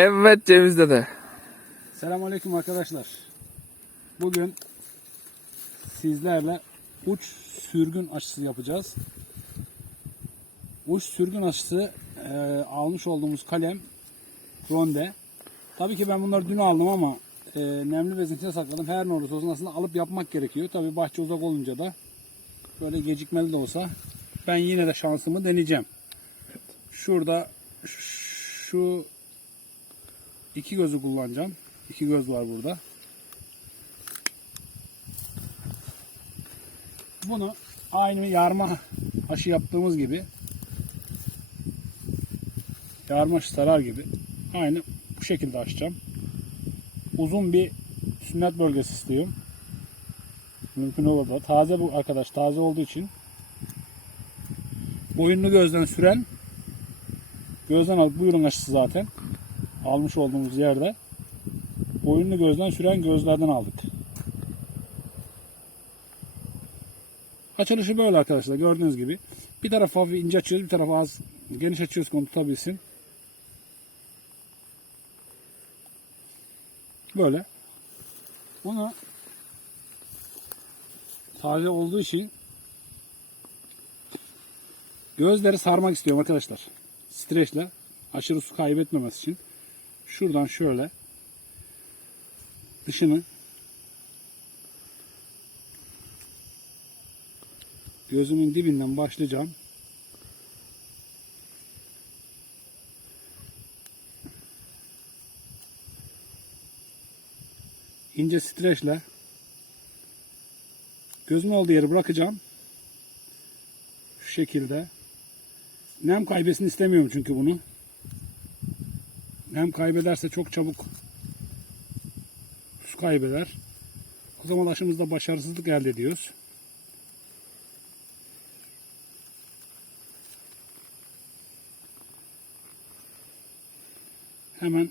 Evet Ceviz dede. Selamünaleyküm arkadaşlar. Bugün sizlerle uç sürgün aşısı yapacağız. Uç sürgün aşısı e, almış olduğumuz kalem Ronde. Tabii ki ben bunları dün aldım ama e, nemli bezin içine sakladım. Her ne olursa olsun aslında alıp yapmak gerekiyor. Tabii bahçe uzak olunca da böyle gecikmeli de olsa ben yine de şansımı deneyeceğim. Şurada şu iki gözü kullanacağım. İki göz var burada. Bunu aynı yarma aşı yaptığımız gibi yarma aşı sarar gibi aynı bu şekilde açacağım. Uzun bir sünnet bölgesi istiyorum. Mümkün olur Taze bu arkadaş. Taze olduğu için boyunlu gözden süren gözden alıp buyurun aşısı zaten almış olduğumuz yerde boyunlu gözden süren gözlerden aldık. Açılışı böyle arkadaşlar gördüğünüz gibi. Bir tarafı hafif ince açıyoruz bir tarafı az geniş açıyoruz ki onu tutabilsin. Böyle. Bunu taze olduğu için gözleri sarmak istiyorum arkadaşlar. Streçle aşırı su kaybetmemesi için şuradan şöyle dışını gözümün dibinden başlayacağım. ince streçle gözüm olduğu yeri bırakacağım. Şu şekilde. Nem kaybetsin istemiyorum çünkü bunu. Nem kaybederse çok çabuk su kaybeder. O zaman aşımızda başarısızlık elde ediyoruz. Hemen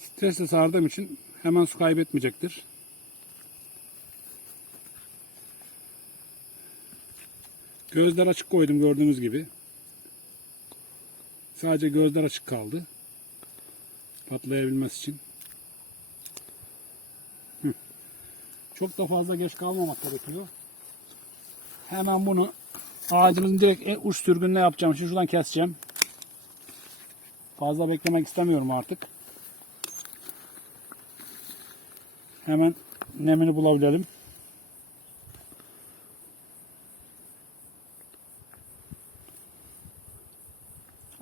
stresle sardığım için hemen su kaybetmeyecektir. Gözler açık koydum gördüğünüz gibi. Sadece gözler açık kaldı. Patlayabilmesi için. Çok da fazla geç kalmamak gerekiyor. Hemen bunu ağacımızın direkt uç sürgünle yapacağım. Şimdi şuradan keseceğim. Fazla beklemek istemiyorum artık. Hemen nemini bulabilelim.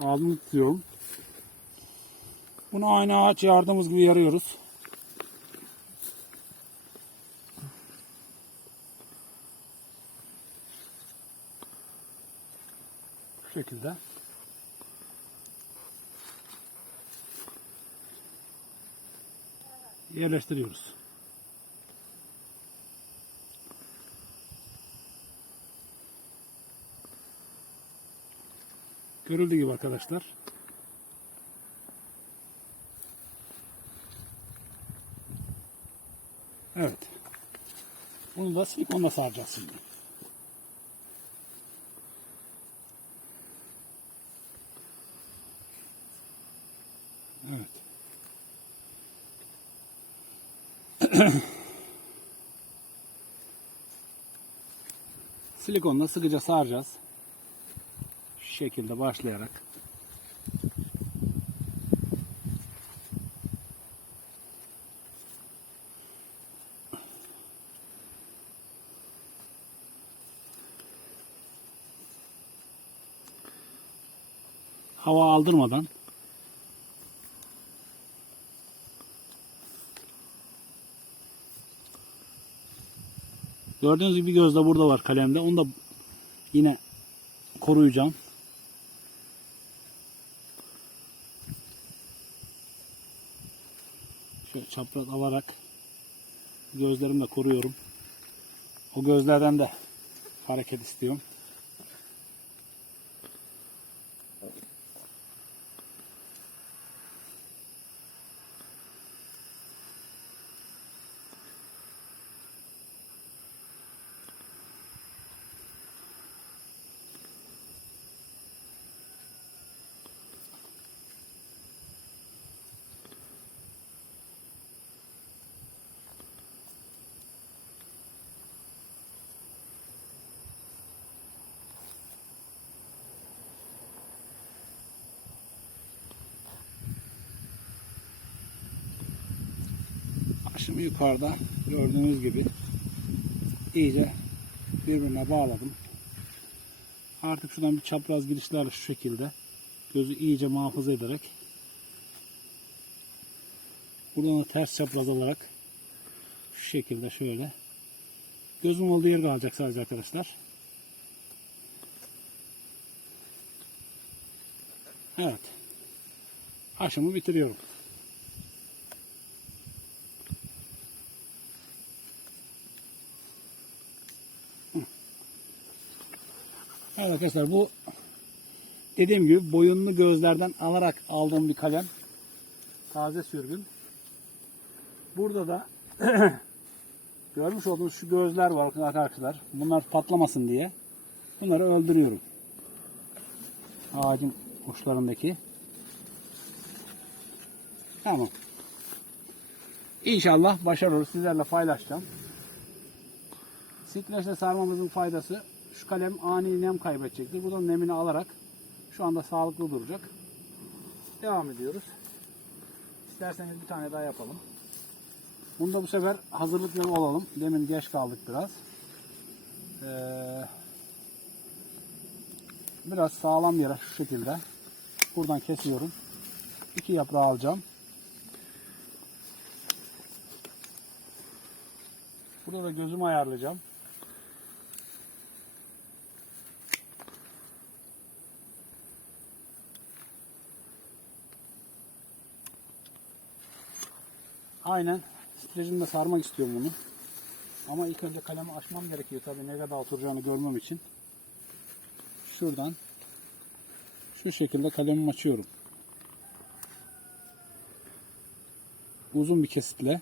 Ağzını tutuyorum. Bunu aynı ağaç yardığımız gibi yarıyoruz. Bu şekilde. Yerleştiriyoruz. Görüldüğü gibi arkadaşlar. Evet. Bunu da silikonla saracağız şimdi. Evet. Silikonla sıkıca saracağız. Şekilde başlayarak. Hava aldırmadan Gördüğünüz gibi bir göz burada var kalemde. Onu da yine koruyacağım. Çapraz alarak gözlerimle koruyorum. O gözlerden de hareket istiyorum. Şimdi yukarıda gördüğünüz gibi iyice birbirine bağladım. Artık şuradan bir çapraz girişlerle şu şekilde gözü iyice muhafaza ederek buradan da ters çapraz alarak şu şekilde şöyle gözüm olduğu yer kalacak sadece arkadaşlar. Evet. Aşımı bitiriyorum. Arkadaşlar bu dediğim gibi boyunlu gözlerden alarak aldığım bir kalem. Taze sürgün. Burada da görmüş olduğunuz şu gözler var arkadaşlar. Bunlar patlamasın diye. Bunları öldürüyorum. Ağacın uçlarındaki. Tamam. İnşallah başarırız. Sizlerle paylaşacağım. Streçle sarmamızın faydası şu kalem ani nem kaybedecektir. Buradan nemini alarak şu anda sağlıklı duracak. Devam ediyoruz. İsterseniz bir tane daha yapalım. Bunda bu sefer hazırlıklı olalım. Demin geç kaldık biraz. Ee, biraz sağlam yere şu şekilde buradan kesiyorum. İki yaprağı alacağım. Burada da gözümü ayarlayacağım. Aynen. Streçimle sarmak istiyorum bunu. Ama ilk önce kalemi açmam gerekiyor tabii ne kadar oturacağını görmem için. Şuradan şu şekilde kalemimi açıyorum. Uzun bir kesitle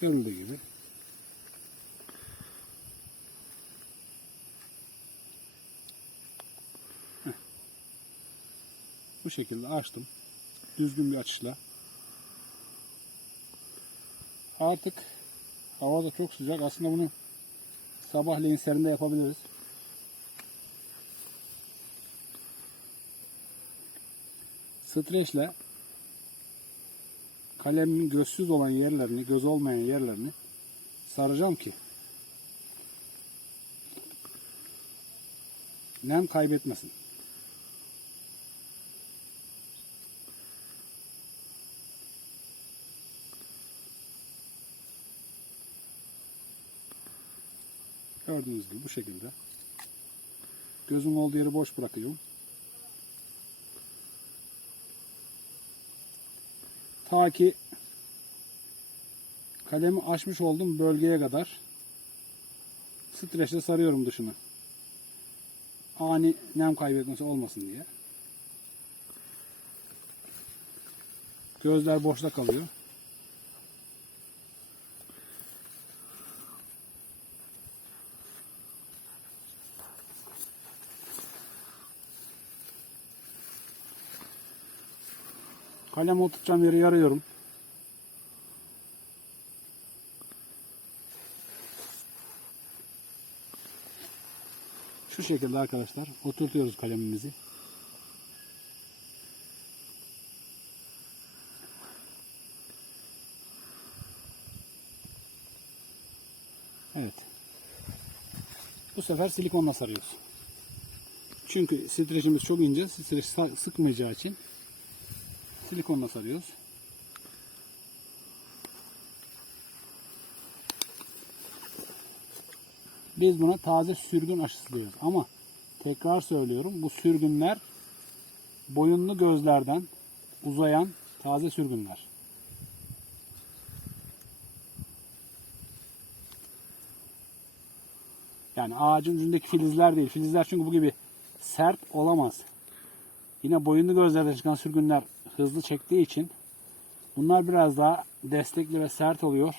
görüldüğü gibi şekilde açtım. Düzgün bir açışla. Artık hava da çok sıcak. Aslında bunu sabahleyin serinde yapabiliriz. Streçle kalemin gözsüz olan yerlerini, göz olmayan yerlerini saracağım ki nem kaybetmesin. Gördüğünüz gibi bu şekilde. Gözüm olduğu yeri boş bırakıyorum. Ta ki kalemi açmış olduğum bölgeye kadar streçle sarıyorum dışını. Ani nem kaybetmesi olmasın diye. Gözler boşta kalıyor. Kalem oturtacağım yeri yarıyorum. Şu şekilde arkadaşlar oturtuyoruz kalemimizi. Evet. Bu sefer silikonla sarıyoruz. Çünkü streçimiz çok ince. Streç sıkmayacağı için silikonla sarıyoruz. Biz buna taze sürgün aşısı diyoruz. Ama tekrar söylüyorum bu sürgünler boyunlu gözlerden uzayan taze sürgünler. Yani ağacın ucundaki filizler değil. Filizler çünkü bu gibi sert olamaz. Yine boyunlu gözlerden çıkan sürgünler hızlı çektiği için bunlar biraz daha destekli ve sert oluyor.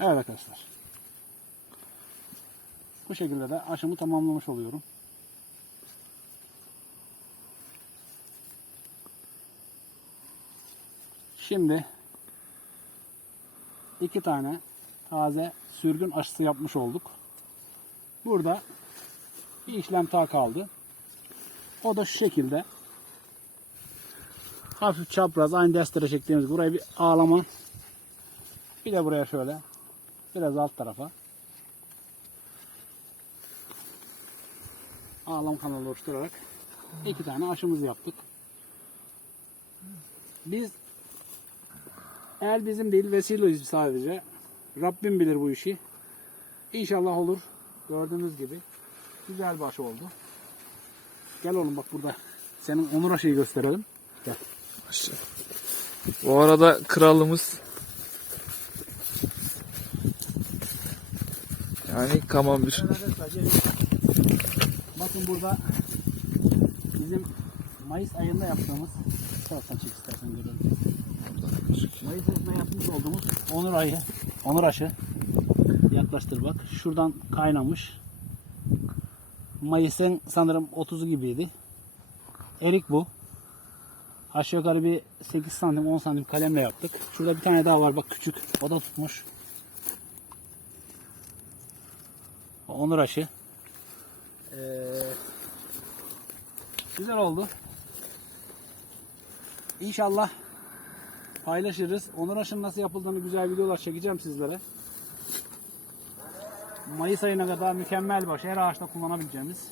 Evet arkadaşlar. Bu şekilde de aşımı tamamlamış oluyorum. Şimdi iki tane taze sürgün aşısı yapmış olduk. Burada bir işlem daha kaldı. O da şu şekilde. Hafif çapraz aynı destere çektiğimiz buraya bir ağlama. Bir de buraya şöyle. Biraz alt tarafa. Ağlam kanalı oluşturarak iki tane aşımızı yaptık. Biz el bizim değil vesileyiz sadece. Rabbim bilir bu işi. İnşallah olur. Gördüğünüz gibi güzel bir aşı oldu. Gel oğlum bak burada. Senin onur aşıyı gösterelim. Gel. Bu arada kralımız yani kamambir. Bakın burada bizim Mayıs ayında yaptığımız taraftan çek istersen görelim. Mayıs ayında yapmış olduğumuz onur ayı, onur aşı. Yaklaştır bak. Şuradan kaynamış. Mayıs'ın sanırım 30'u gibiydi. Erik bu. Aşağı yukarı bir 8 santim 10 santim kalemle yaptık. Şurada bir tane daha var bak küçük. O da tutmuş. Onur aşı. Ee, güzel oldu. İnşallah paylaşırız. Onur aşının nasıl yapıldığını güzel videolar çekeceğim sizlere. Mayıs ayına kadar mükemmel bir aşı. Her ağaçta kullanabileceğimiz.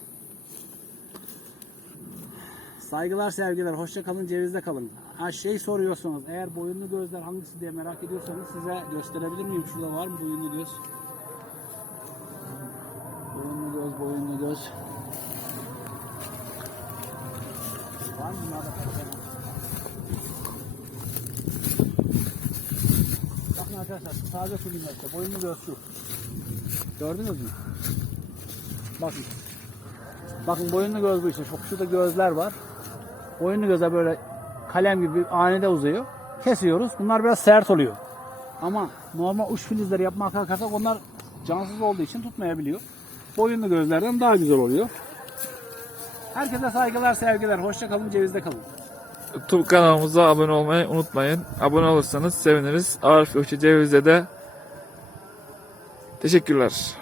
Saygılar sevgiler. Hoşça kalın cevizde kalın. Ha şey soruyorsunuz. Eğer boyunlu gözler hangisi diye merak ediyorsanız size gösterebilir miyim? Şurada var mı boyunlu göz? Göz, boyunlu göz. Bakın arkadaşlar taze film işte. Boyunlu göz şu. Gördünüz mü? Bakın. Bakın boyunlu göz bu işte. Çok şurada gözler var. Boyunlu göze böyle kalem gibi anide uzuyor. Kesiyoruz. Bunlar biraz sert oluyor. Ama normal uç filizleri yapmaya kalkarsak onlar cansız olduğu için tutmayabiliyor. Boyunlu gözlerden daha güzel oluyor. Herkese saygılar, sevgiler. Hoşça kalın, cevizde kalın. YouTube kanalımıza abone olmayı unutmayın. Abone olursanız seviniriz. Arif Gökçe Ceviz'de de teşekkürler.